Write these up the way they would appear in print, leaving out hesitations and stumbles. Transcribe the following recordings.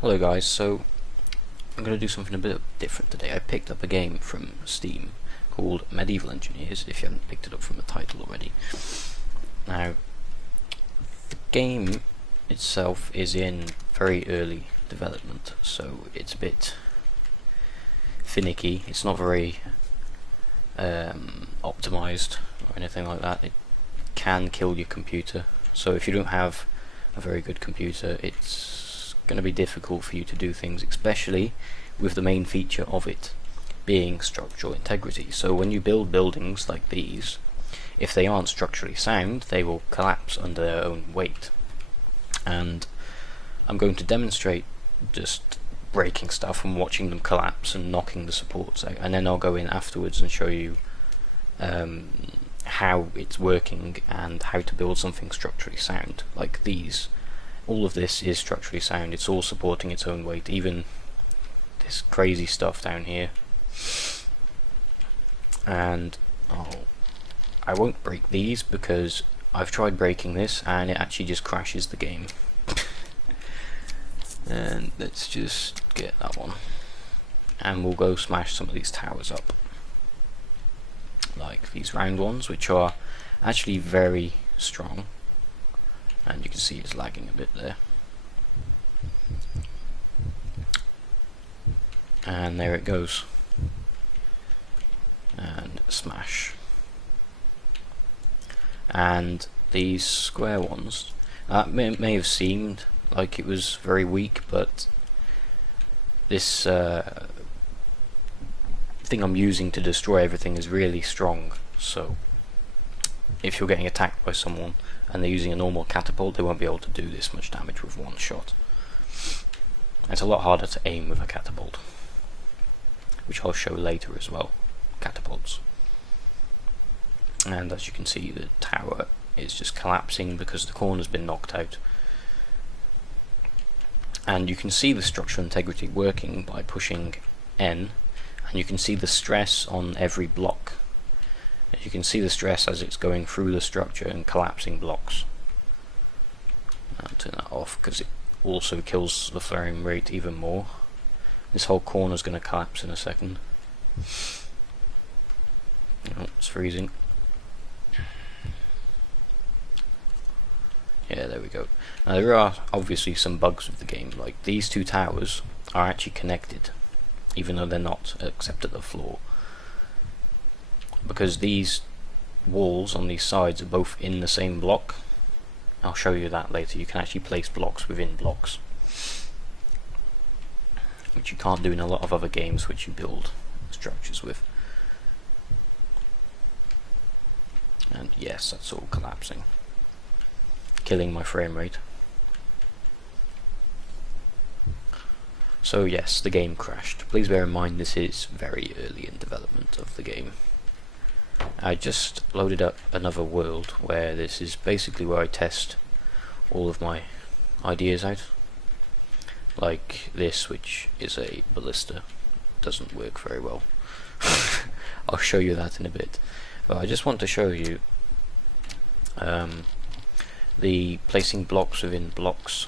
Hello guys, so I'm going to do something a bit different today. I picked up a game from Steam called Medieval Engineers, if you haven't picked it up from the title already. Now, the game itself is in very early development, so it's a bit finicky. It's not very optimized or anything like that. It can kill your computer, so if you don't have a very good computer, it's going to be difficult for you to do things, especially with the main feature of it being structural integrity. So when you build buildings like these, if they aren't structurally sound, they will collapse under their own weight. And I'm going to demonstrate just breaking stuff and watching them collapse and knocking the supports out, and then I'll go in afterwards and show you how it's working and how to build something structurally sound like these. All of this is structurally sound, it's all supporting its own weight, even this crazy stuff down here. And I won't break these because I've tried breaking this and it actually just crashes the game. And let's just get that one. And we'll go smash some of these towers up. Like these round ones, which are actually very strong. And you can see it's lagging a bit there. And there it goes. And smash. And these square ones, that may have seemed like it was very weak, but this thing I'm using to destroy everything is really strong. So if you're getting attacked by someone and they're using a normal catapult, they won't be able to do this much damage with one shot. It's a lot harder to aim with a catapult, which I'll show later as well. Catapults. And as you can see, the tower is just collapsing because the corner's been knocked out. And you can see the structural integrity working by pushing N, and you can see the stress on every block. You can see the stress as it's going through the structure and collapsing blocks. I'll turn that off because it also kills the frame rate even more. This whole corner is going to collapse in a second. Oh, it's freezing. Yeah, there we go. Now there are obviously some bugs with the game, like these two towers are actually connected, even though they're not, except at the floor. Because these walls on these sides are both in the same block. I'll show you that later. You can actually place blocks within blocks, which you can't do in a lot of other games which you build structures with. And yes, that's all collapsing, killing my frame rate. So yes, the game crashed. Please bear in mind this is very early in development of the game. I just loaded up another world where this is basically where I test all of my ideas out. Like this, which is a ballista, doesn't work very well. I'll show you that in a bit. But I just want to show you the placing blocks within blocks.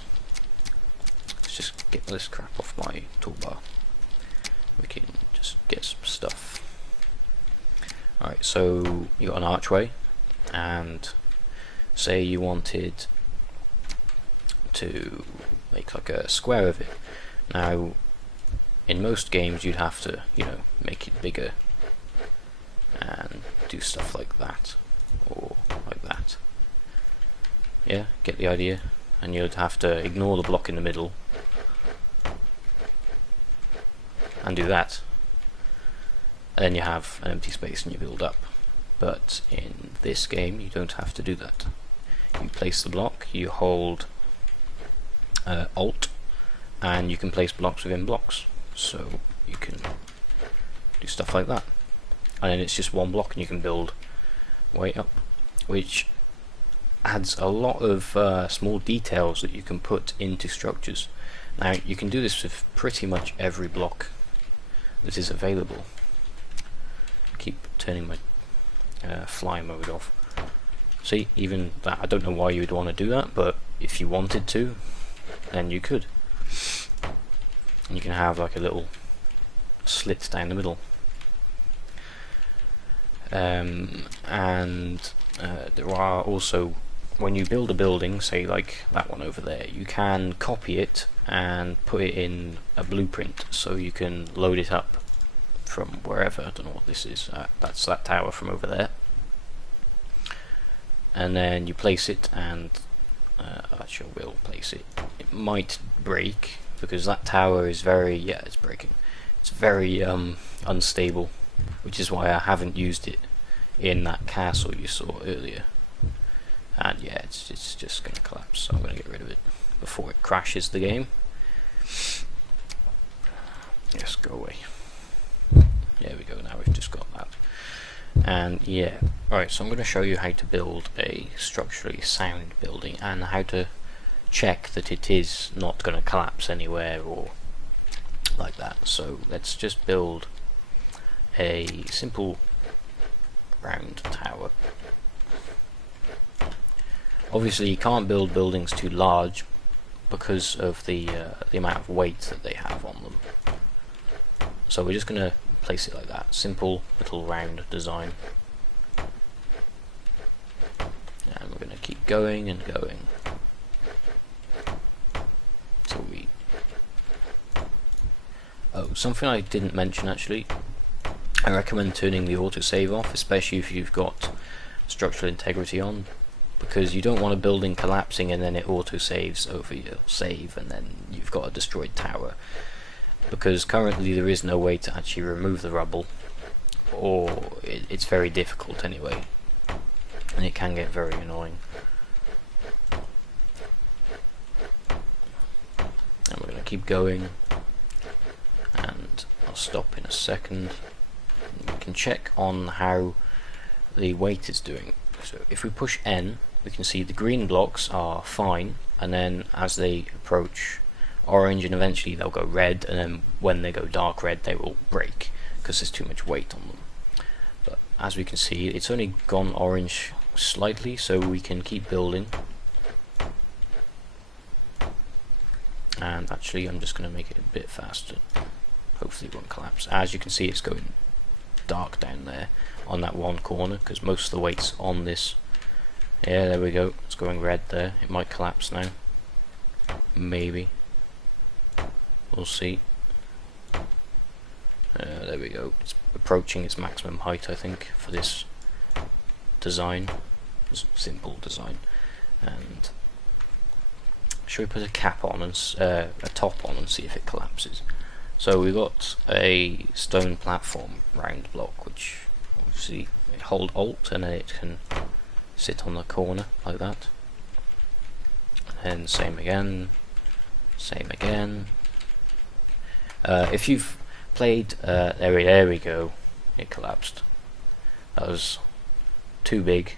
Let's just get this crap off my toolbar. We can just get some stuff. Alright, so you got an archway, and say you wanted to make like a square of it. Now, in most games you'd have to, make it bigger and do stuff like that, or like that. Yeah, get the idea? And you'd have to ignore the block in the middle and do that. And then you have an empty space and you build up. But in this game you don't have to do that. You place the block, you hold Alt, and you can place blocks within blocks. So you can do stuff like that. And then it's just one block and you can build way up, which adds a lot of small details that you can put into structures. Now you can do this with pretty much every block that is available. Keep turning my fly mode off. See, even that, I don't know why you would want to do that, but if you wanted to, then you could. And you can have like a little slit down the middle. And there are also, when you build a building, say like that one over there, you can copy it and put it in a blueprint, so you can load it up from wherever. I don't know what this is. That's that tower from over there. And then you place it, and actually I will place it. It might break because that tower is very, yeah, it's breaking. It's very unstable, which is why I haven't used it in that castle you saw earlier. And yeah, it's just going to collapse, so I'm going to get rid of it before it crashes the game. Yes, go away. There we go, now we've just got that. And yeah, alright, so I'm going to show you how to build a structurally sound building and how to check that it is not going to collapse anywhere or like that. So let's just build a simple round tower. Obviously you can't build buildings too large because of the amount of weight that they have on them. So we're just going to place it like that, simple little round design. And we're going to keep going and going. So something I didn't mention actually, I recommend turning the autosave off, especially if you've got structural integrity on, because you don't want a building collapsing and then it autosaves over your save and then you've got a destroyed tower, because currently there is no way to actually remove the rubble, or it's very difficult anyway, and it can get very annoying. And we're going to keep going, and I'll stop in a second. We can check on how the weight is doing. So if we push N, we can see the green blocks are fine, and then as they approach orange and eventually they'll go red, and then when they go dark red they will break because there's too much weight on them. But as we can see, it's only gone orange slightly, so we can keep building. And actually I'm just going to make it a bit faster, hopefully it won't collapse. As you can see, it's going dark down there on that one corner because most of the weight's on this. Yeah, there we go, it's going red there. It might collapse now, maybe, we'll see. There we go, it's approaching its maximum height I think for this design. It's a simple design. And should we put a cap on and a top on and see if it collapses? So we've got a stone platform round block, which obviously hold Alt and then it can sit on the corner like that. And same again, same again. If you've played, there we go, it collapsed. That was too big.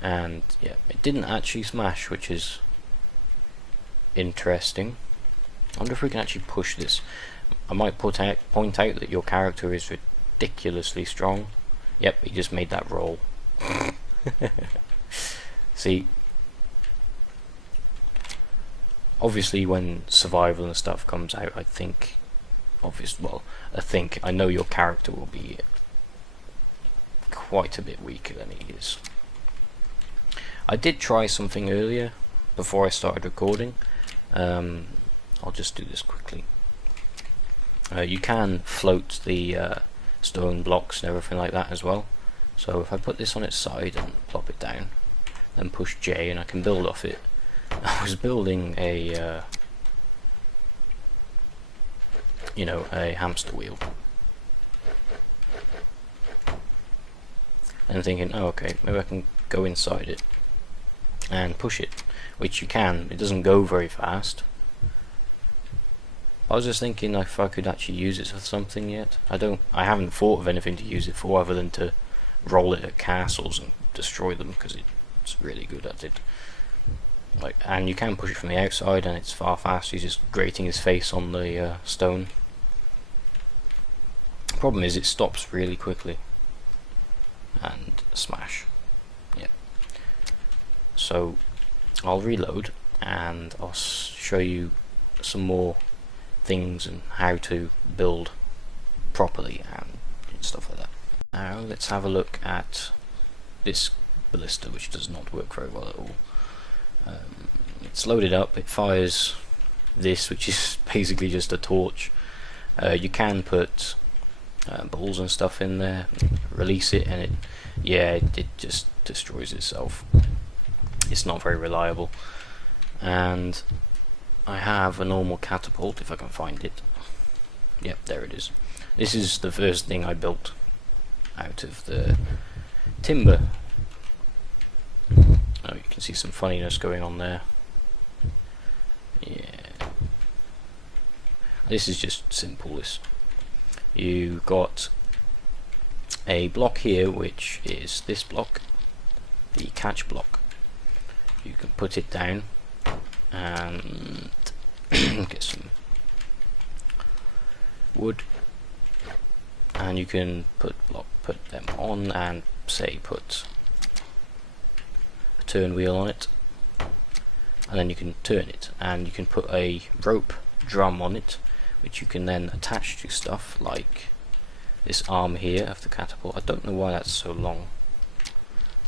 And yeah, it didn't actually smash, which is interesting. I wonder if we can actually push this. I might point out that your character is ridiculously strong. Yep, he just made that roll. See, obviously when survival and stuff comes out, I think, I know your character will be quite a bit weaker than he is. I did try something earlier before I started recording. I'll just do this quickly. You can float the stone blocks and everything like that as well. So if I put this on its side and plop it down, then push J, and I can build off it. I was building a a hamster wheel, and thinking, oh okay, maybe I can go inside it and push it, which you can. It doesn't go very fast. I was just thinking if I could actually use it for something yet. I haven't thought of anything to use it for other than to roll it at castles and destroy them, because it's really good at it. And you can push it from the outside and it's far faster. He's just grating his face on the stone. Problem is it stops really quickly. And smash. Yeah. So I'll reload and I'll show you some more things and how to build properly and stuff like that. Now let's have a look at this ballista, which does not work very well at all. It's loaded up, it fires this, which is basically just a torch. You can put balls and stuff in there, release it, and it just destroys itself. It's not very reliable. And I have a normal catapult, if I can find it. Yep, there it is. This is the first thing I built out of the timber. Oh, you can see some funniness going on there. Yeah. This is just simple. You got a block here, which is this block, the catch block. You can put it down and get some wood, and you can put them on and say put a turn wheel on it, and then you can turn it, and you can put a rope drum on it, which you can then attach to stuff like this arm here of the catapult. I don't know why that's so long.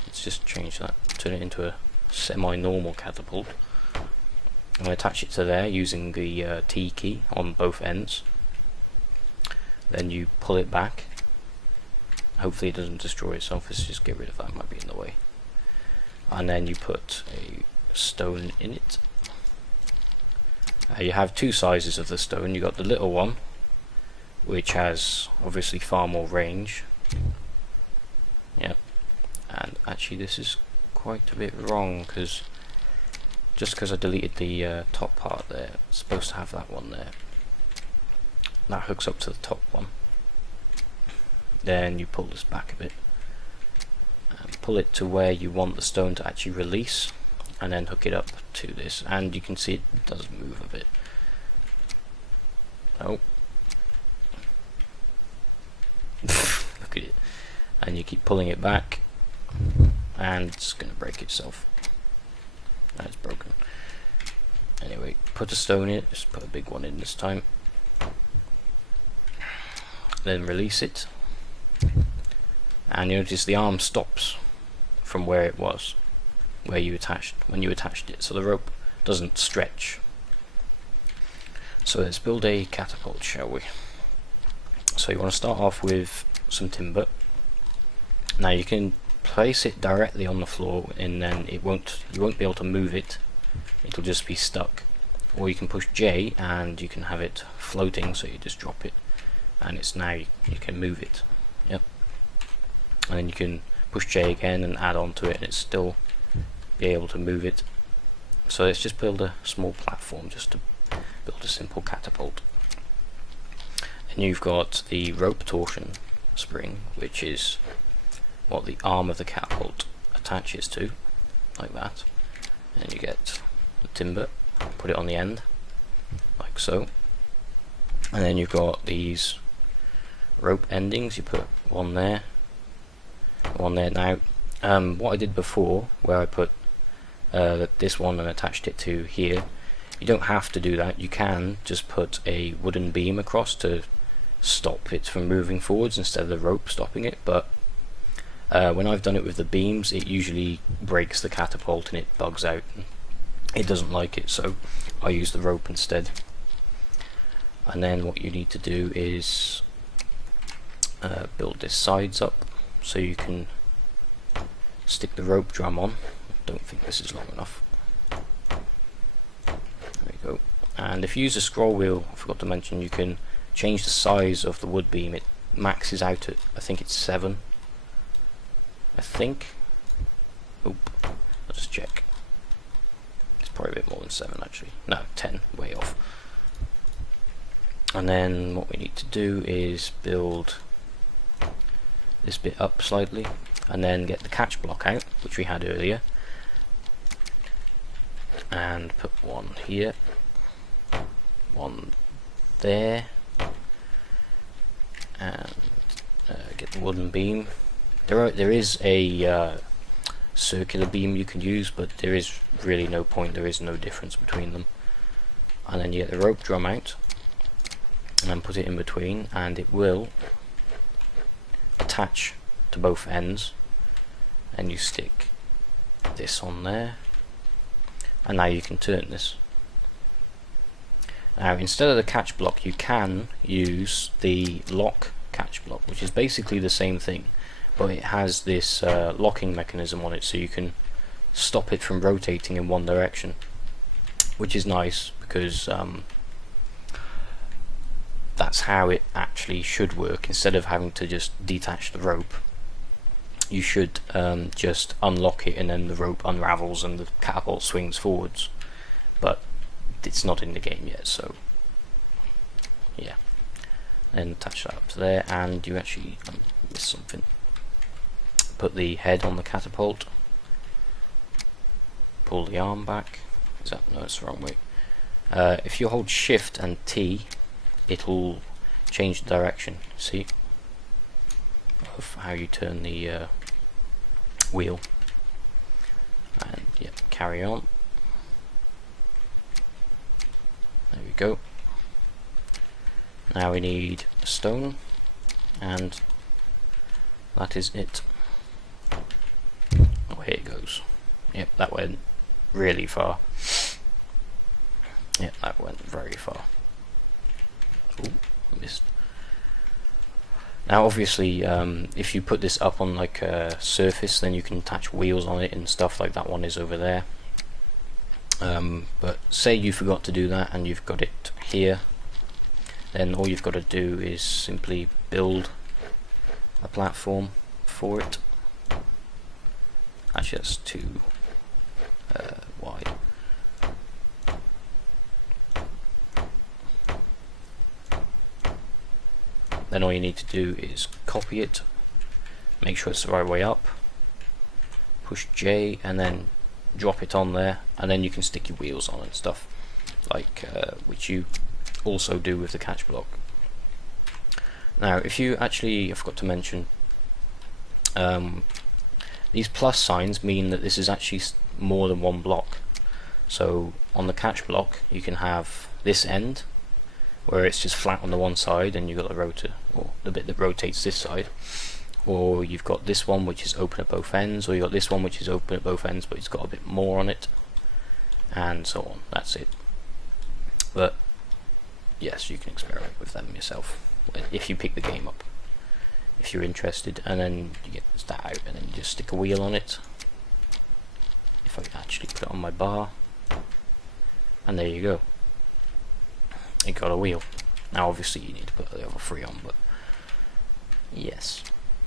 Let's just change that, turn it into a semi-normal catapult. I'm going to attach it to there using the T key on both ends. Then you pull it back. Hopefully it doesn't destroy itself. Let's just get rid of that, might be in the way. And then you put a stone in it. You have two sizes of the stone. You got the little one, which has obviously far more range. Yep. And actually this is quite a bit wrong, because just because I deleted the top part there, it's supposed to have that one there. That hooks up to the top one. Then you pull this back a bit and pull it to where you want the stone to actually release, and then hook it up to this, and you can see it does move a bit. Oh. Look at it. And you keep pulling it back and it's going to break itself. Now it's broken. Anyway, put a stone in it, just put a big one in this time. Then release it. And you notice the arm stops from where it was, when you attached it, so the rope doesn't stretch. So let's build a catapult, shall we? So you want to start off with some timber. Now you can place it directly on the floor, and then you won't be able to move it. It'll just be stuck. Or you can push J and you can have it floating, so you just drop it, and it's now you can move it. Yep. And then you can push J again and add on to it, and it's still be able to move it. So let's just build a small platform just to build a simple catapult. And you've got the rope torsion spring, which is what the arm of the catapult attaches to, like that. And you get the timber, put it on the end, like so. And then you've got these rope endings, you put one there. Now, what I did before, where I put this one and attached it to here, you don't have to do that. You can just put a wooden beam across to stop it from moving forwards instead of the rope stopping it, but when I've done it with the beams, it usually breaks the catapult and it bugs out. It doesn't like it, so I use the rope instead. And then what you need to do is build this sides up so you can stick the rope drum on. Don't think this is long enough. There we go. And if you use a scroll wheel, I forgot to mention, you can change the size of the wood beam. It maxes out at, I think it's 7. I think. Oop. I'll just check. It's probably a bit more than 7 actually. No, 10. Way off. And then what we need to do is build this bit up slightly, and then get the catch block out, which we had earlier, and put one here, one there, and get the wooden beam. There is a circular beam you can use, but there is really no point. There is no difference between them. And then you get the rope drum out, and then put it in between, and it will attach to both ends, and you stick this on there, and now you can turn this. Now instead of the catch block, you can use the lock catch block, which is basically the same thing, but it has this locking mechanism on it, so you can stop it from rotating in one direction, which is nice because that's how it actually should work. Instead of having to just detach the rope, you should just unlock it, and then the rope unravels and the catapult swings forwards, but it's not in the game yet, so yeah. Then attach that up to there, and you actually missed something. Put the head on the catapult, pull the arm back. Is that, no, it's the wrong way. If you hold shift and T, it'll change the direction, see, of how you turn the wheel. And yeah, carry on. There we go. Now we need a stone, and that is it. Oh, here it goes. Yep, that went really far. Yep, that went very far. Ooh, missed. Now obviously, if you put this up on like a surface, then you can attach wheels on it and stuff like that one is over there. But say you forgot to do that and you've got it here, then all you've got to do is simply build a platform for it. Actually, that's too wide. Then all you need to do is copy it, make sure it's the right way up, push J, and then drop it on there, and then you can stick your wheels on and stuff, like which you also do with the catch block. Now, if you actually, I forgot to mention, these plus signs mean that this is actually more than one block. So on the catch block, you can have this end where it's just flat on the one side and you've got the rotor, or the bit that rotates this side, or you've got this one which is open at both ends, or you've got this one which is open at both ends but it's got a bit more on it, and so on. That's it. But yes, you can experiment with them yourself if you pick the game up, if you're interested. And then you get that out, and then you just stick a wheel on it. If I actually put it on my bar, and there you go, it got a wheel. Now obviously you need to put the other three on, but yes,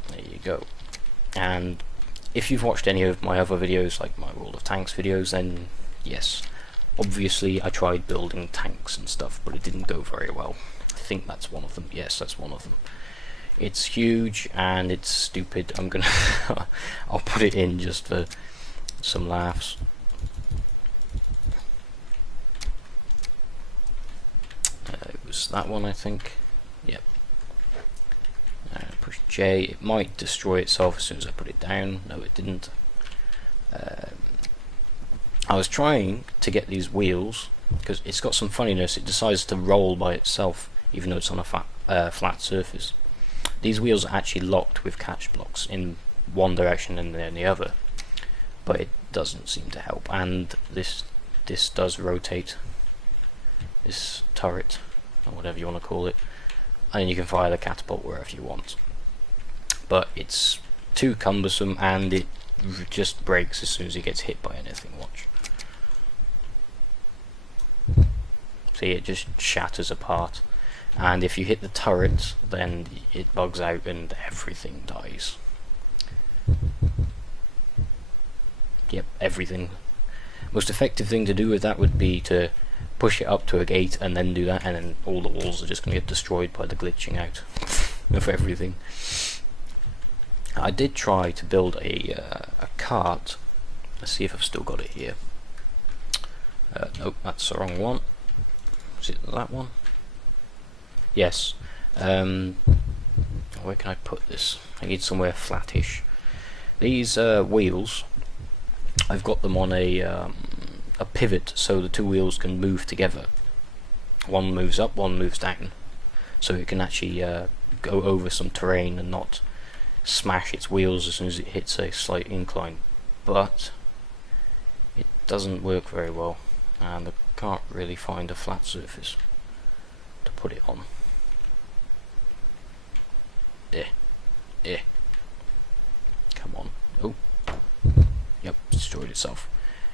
there you go. And if you've watched any of my other videos, like my World of Tanks videos, then yes, obviously I tried building tanks and stuff, but it didn't go very well. I think that's one of them. Yes, that's one of them. It's huge and it's stupid. I'm gonna I'll put it in just for some laughs. It was that one, I think. Yep. Push J. It might destroy itself as soon as I put it down. No, it didn't. I was trying to get these wheels, because it's got some funniness. It decides to roll by itself even though it's on a flat surface. These wheels are actually locked with catch blocks in one direction and then the other, but it doesn't seem to help. And this does rotate, this turret, or whatever you want to call it, and you can fire the catapult wherever you want. But it's too cumbersome, and it just breaks as soon as it gets hit by anything. Watch. See, it just shatters apart. And if you hit the turret, then it bugs out and everything dies. Yep, everything. Most effective thing to do with that would be to push it up to a gate and then do that, and then all the walls are just going to get destroyed by the glitching out of everything. I did try to build a cart. Let's see if I've still got it here. Nope, that's the wrong one. Is it that one? Yes. Where can I put this? I need somewhere flattish. These wheels, I've got them on a pivot, so the two wheels can move together. One moves up, one moves down. so it can actually go over some terrain and not smash its wheels as soon as it hits a slight incline. But it doesn't work very well, and I can't really find a flat surface to put it on. Come on. Oh, yep, destroyed itself.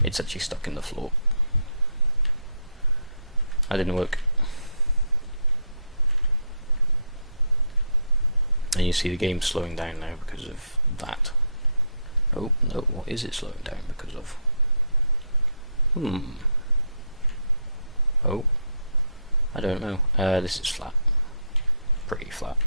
It's actually stuck in the floor. That didn't work. And you see the game slowing down now because of that. Oh, no, what is it slowing down because of? Oh, I don't know. This is flat. Pretty flat.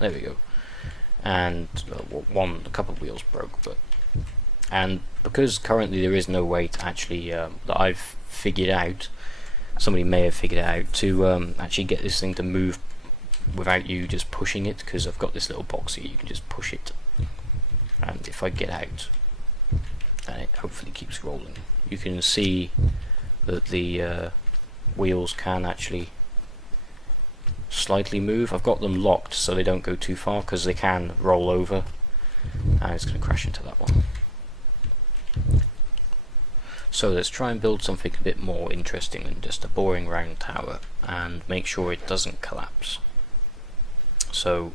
There we go. And a couple of wheels broke, and because currently there is no way to actually that I've figured out, somebody may have figured it out, to actually get this thing to move without you just pushing it, because I've got this little box here, you can just push it, and if I get out, and it hopefully keeps rolling, you can see that the wheels can actually slightly move. I've got them locked so they don't go too far, because they can roll over, and it's going to crash into that one. So let's try and build something a bit more interesting than just a boring round tower, and make sure it doesn't collapse. So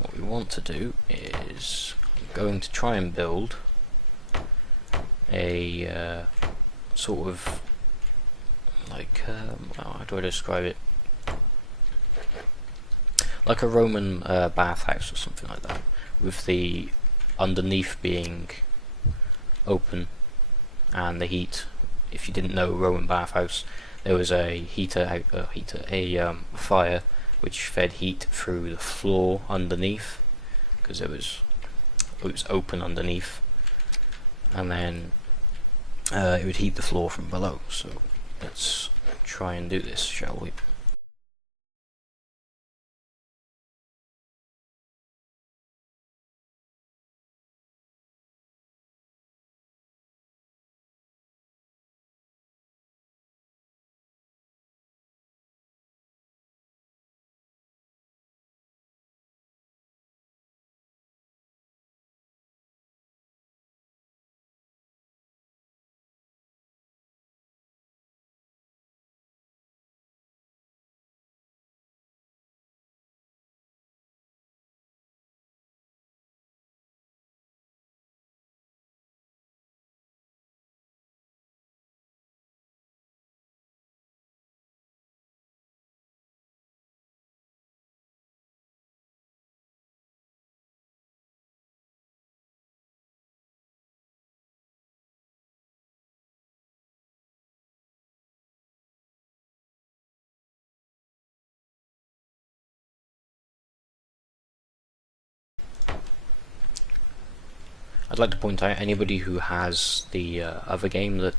what we want to do is, I'm going to try and build a sort of like, how do I describe it? Like a Roman bathhouse or something like that, with the underneath being open and the heat. If you didn't know, Roman bathhouse, there was a fire which fed heat through the floor underneath, because it was open underneath, and then it would heat the floor from below. So let's try and do this, shall we? I'd like to point out, anybody who has the other game that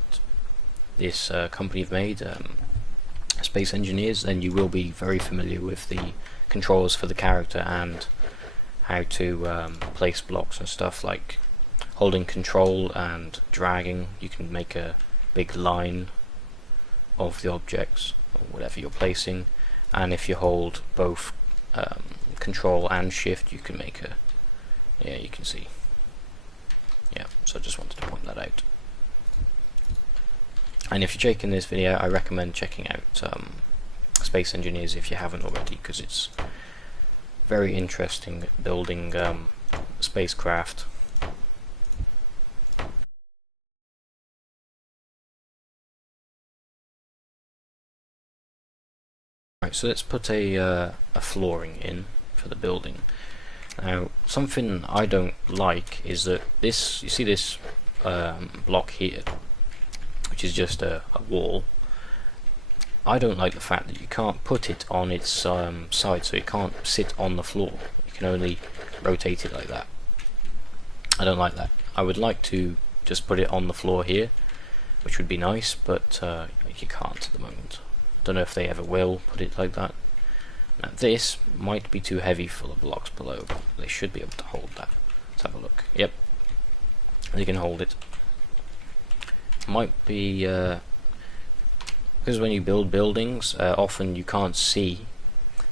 this company have made, Space Engineers, then you will be very familiar with the controls for the character and how to place blocks and stuff, like holding control and dragging. You can make a big line of the objects or whatever you're placing, and if you hold both control and shift, you can make a, yeah, you can see. Yeah, so I just wanted to point that out. And if you're checking this video, I recommend checking out Space Engineers if you haven't already, because it's very interesting building spacecraft. Right, so let's put a flooring in for the building. Now, something I don't like is that this, you see this block here, which is just a wall. I don't like the fact that you can't put it on its side, so it can't sit on the floor. You can only rotate it like that. I don't like that. I would like to just put it on the floor here, which would be nice, but you can't at the moment. Don't know if they ever will put it like that. Now this might be too heavy for the blocks below, but they should be able to hold that. Let's have a look. Yep, they can hold it. might be because when you build buildings, often you can't see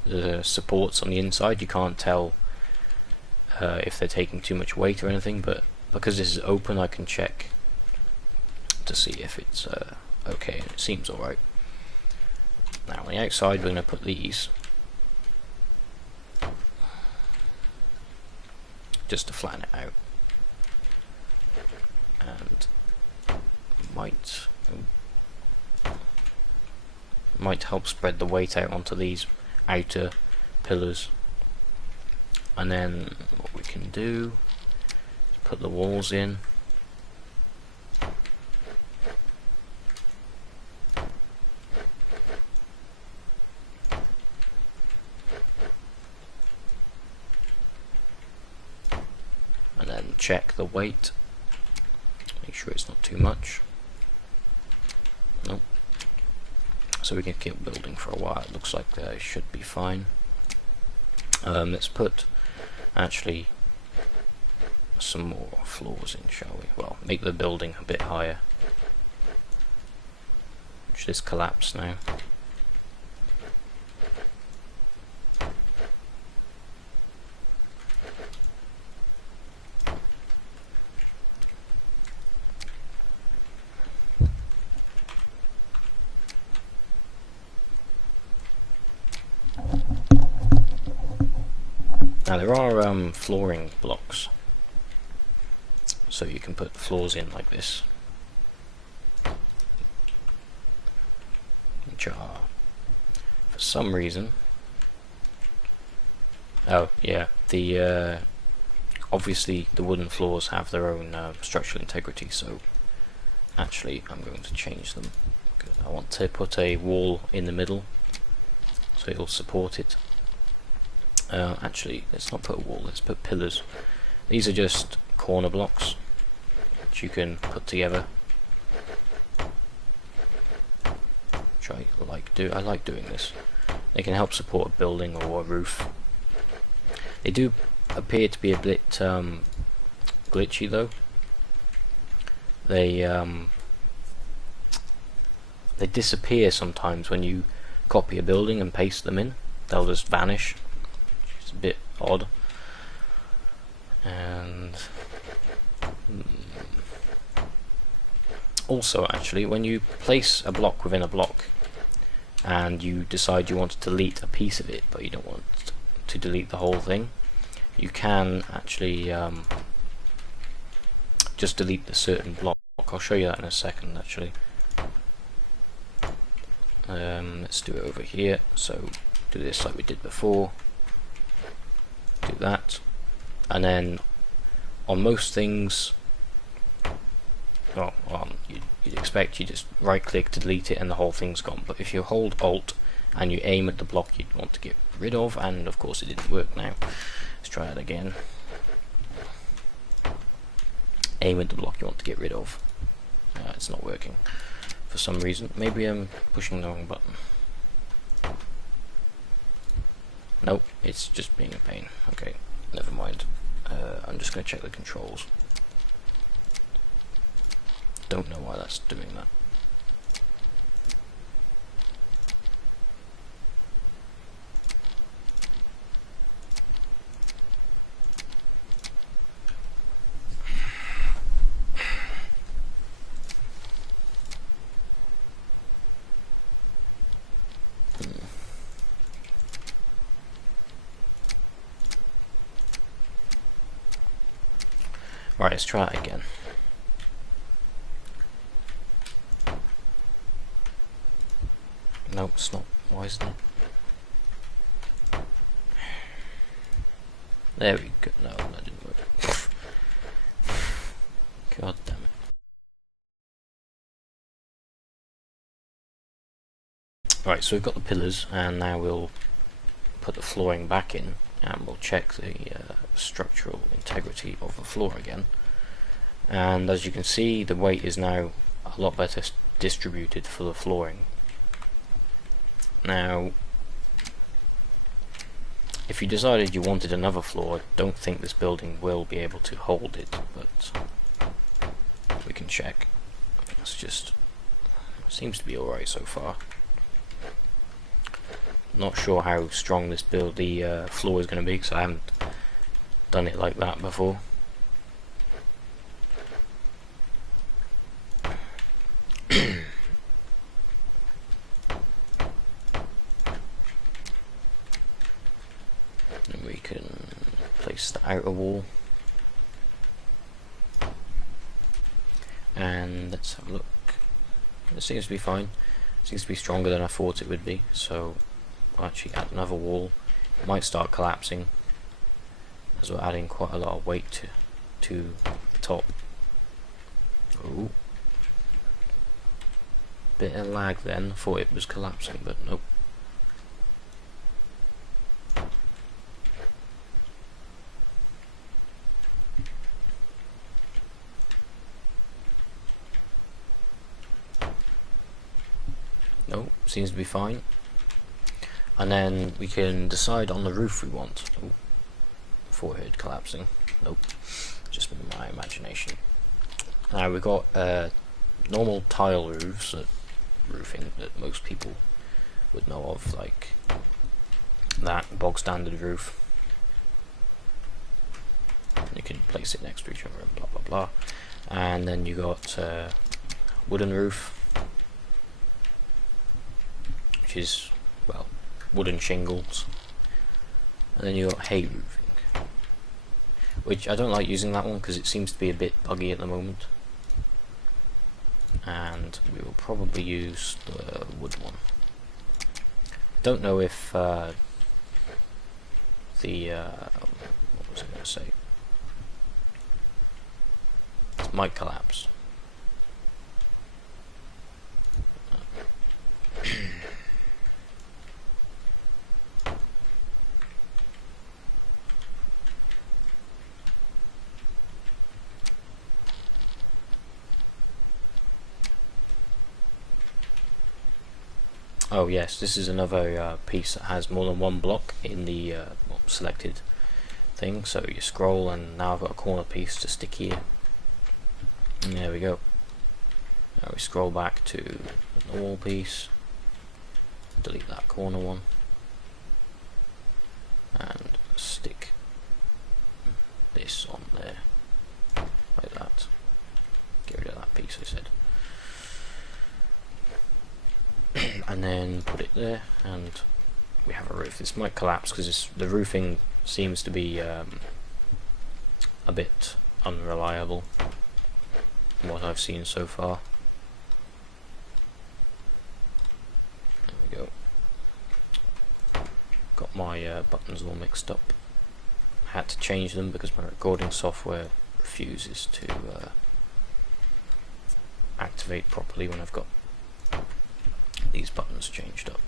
the supports on the inside. You can't tell if they're taking too much weight or anything, but because this is open, I can check to see if it's okay, and it seems alright. Now on the outside we're going to put these just to flatten it out, and might help spread the weight out onto these outer pillars. And then what we can do is put the walls in. And then check the weight, make sure it's not too much. Nope. So we can keep building for a while. It looks like it should be fine. Let's put actually some more floors in, shall we? Well, make the building a bit higher. Which is collapsed now. Now there are flooring blocks, so you can put floors in like this, which are, for some reason, oh yeah, the obviously the wooden floors have their own structural integrity, so actually I'm going to change them. I want to put a wall in the middle so it'll support it. Actually, let's not put a wall, let's put pillars. These are just corner blocks which you can put together. Which I like doing this. They can help support a building or a roof. They do appear to be a bit glitchy though. They disappear sometimes when you copy a building and paste them in. They'll just vanish. A bit odd. And also actually, when you place a block within a block and you decide you want to delete a piece of it but you don't want to delete the whole thing, you can actually just delete the certain block. I'll show you that in a second actually. Let's do it over here. So do this like we did before. Do that, and then on most things, well, you'd expect you just right click to delete it and the whole thing's gone, but if you hold Alt and you aim at the block you'd want to get rid of, and of course it didn't work now, let's try it again. Aim at the block you want to get rid of. It's not working for some reason. Maybe I'm pushing the wrong button. Nope, it's just being a pain. Okay, never mind. I'm just going to check the controls. Don't know why that's doing that. Right, let's try it again. Nope, it's not. Why isn't it? There we go. No, that didn't work. God damn it. Right, so we've got the pillars, and now we'll put the flooring back in, and we'll check the structural integrity of the floor again. And as you can see, the weight is now a lot better distributed for the flooring. Now, if you decided you wanted another floor, I don't think this building will be able to hold it, but we can check. It's just seems to be alright so far. Not sure how strong this build, the floor is going to be, because I haven't done it like that before. And we can place the outer wall. And let's have a look. It seems to be fine. It seems to be stronger than I thought it would be, so I'll actually add another wall. It might start collapsing as we're adding quite a lot of weight to the top. Ooh. Bit of lag then, thought it was collapsing, but nope. Nope, seems to be fine. And then we can decide on the roof we want. Ooh. Forehead collapsing. Nope, just my imagination. Now we've got normal tile roofs, roofing that most people would know of, like that bog standard roof. You can place it next to each other and blah blah blah. And then you got wooden roof, which is, well, wooden shingles. And then you got hay roofing, which I don't like using that one because it seems to be a bit buggy at the moment. And we will probably use the wood one. Don't know if what was I going to say? It might collapse. Oh yes, this is another piece that has more than one block in the selected thing. So you scroll, and now I've got a corner piece to stick here. And there we go. Now we scroll back to the normal piece, delete that corner one, and stick this on there, like that. Get rid of that piece I said. And then put it there, and we have a roof. This might collapse because the roofing seems to be a bit unreliable from what I've seen so far. There we go. Got my buttons all mixed up. Had to change them because my recording software refuses to activate properly when I've got these buttons changed up.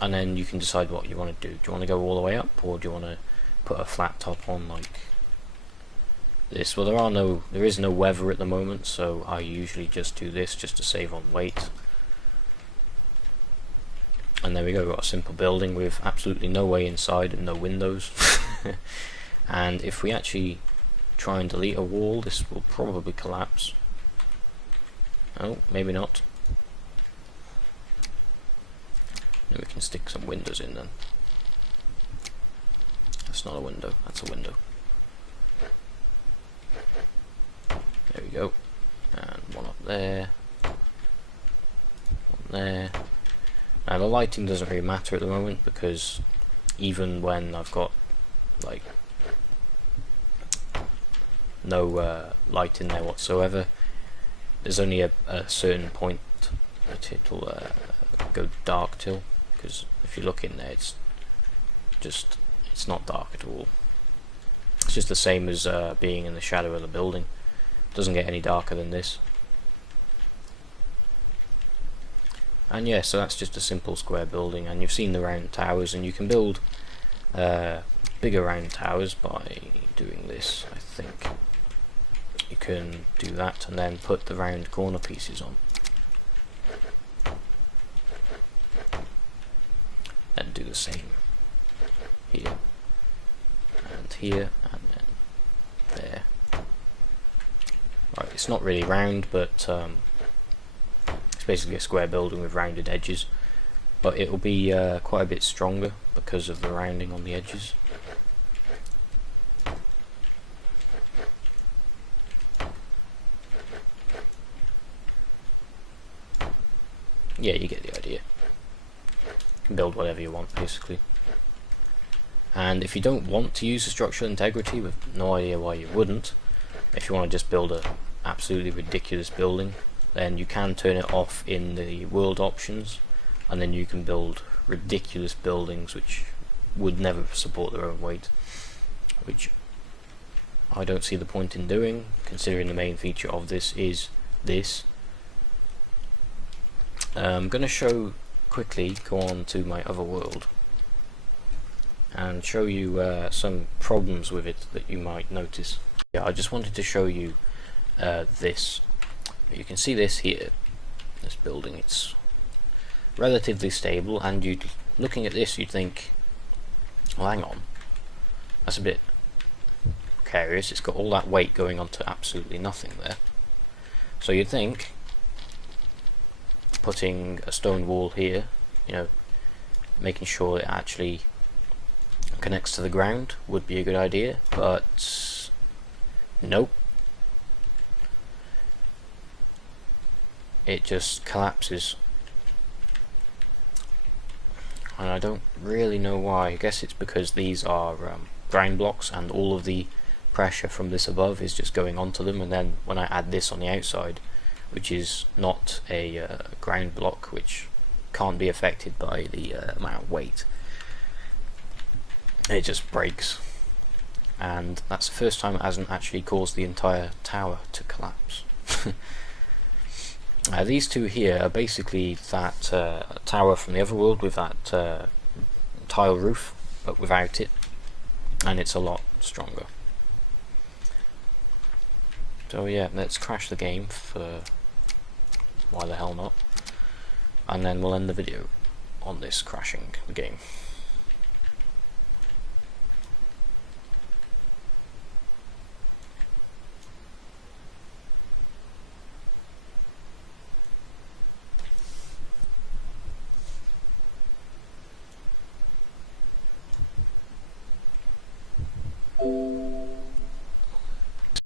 And then you can decide what you want to do. Do you want to go all the way up, or do you want to put a flat top on like this? Well, there is no weather at the moment, so I usually just do this just to save on weight. And there we go, we've got a simple building with absolutely no way inside and no windows. And if we actually try and delete a wall, this will probably collapse. Oh, maybe not. And we can stick some windows in then. That's not a window, that's a window. There we go. And one up there. One there. Now the lighting doesn't really matter at the moment, because even when I've got like no light in there whatsoever, there's only a certain point that it'll go dark till. Because if you look in there, it's not dark at all. It's just the same as being in the shadow of the building. It doesn't get any darker than this. And yeah, so that's just a simple square building, and you've seen the round towers, and you can build bigger round towers by doing this. I think you can do that and then put the round corner pieces on. And do the same here and here and then there. Right, it's not really round, but It's basically a square building with rounded edges, but it will be quite a bit stronger because of the rounding on the edges. Yeah, you get the idea. You can build whatever you want, basically. And if you don't want to use the structural integrity, with no idea why you wouldn't, if you want to just build a absolutely ridiculous building, then you can turn it off in the world options, and then you can build ridiculous buildings which would never support their own weight, which I don't see the point in doing, considering the main feature of this is this. I'm going to show quickly, go on to my other world and show you some problems with it that you might notice. Yeah, I just wanted to show you this. You can see this here, this building. It's relatively stable, and you, looking at this, you'd think, well, hang on, that's a bit precarious. It's got all that weight going onto absolutely nothing there. So you'd think putting a stone wall here, you know, making sure it actually connects to the ground would be a good idea, but nope. It just collapses, and I don't really know why. I guess it's because these are ground blocks, and all of the pressure from this above is just going onto them, and then when I add this on the outside, which is not a ground block, which can't be affected by the amount of weight, it just breaks. And that's the first time it hasn't actually caused the entire tower to collapse. These two here are basically that tower from the other world with that tile roof, but without it, and it's a lot stronger. So yeah, let's crash the game for why the hell not, and then we'll end the video on this crashing the game.